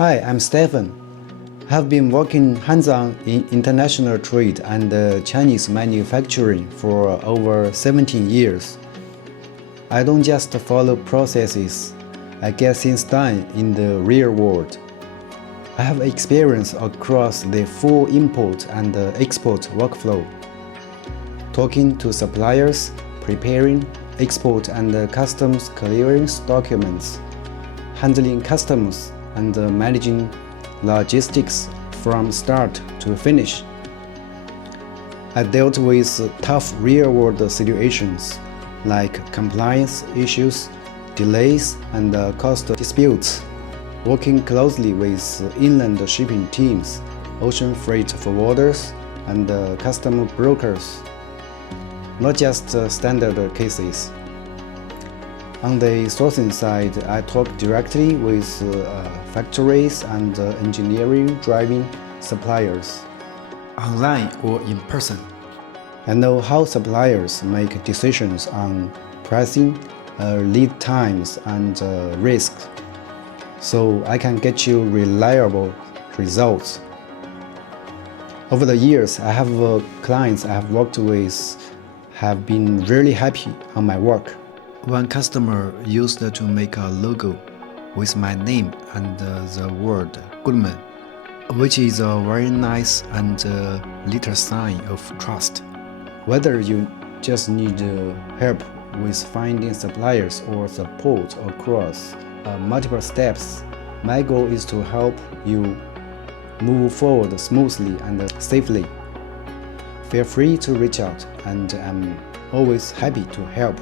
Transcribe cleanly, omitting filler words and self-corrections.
Hi, I'm Stephen. I have been working hands-on in international trade and Chinese manufacturing for over 17 years. I don't just follow processes, I get things done in the real world. I have experience across the full import and export workflow, talking to suppliers, preparing export and customs clearance documents, handling customs and managing logistics from start to finish. I dealt with tough real-world situations like compliance issues, delays, and cost disputes, working closely with inland shipping teams, ocean freight forwarders, and customs brokers, not just standard cases. On the sourcing side, I talk directly with factories and engineering-driven suppliers, online or in person. I know how suppliers make decisions on pricing, lead times, and risks, so I can get you reliable results. Over the years, I have clients I have worked with have been really happy on my work. One customer used to make a logo with my name and the word Goodman, which is a very nice and little sign of trust. Whether you just need help with finding suppliers or support across multiple steps, my goal is to help you move forward smoothly and safely. Feel free to reach out, and I'm always happy to help.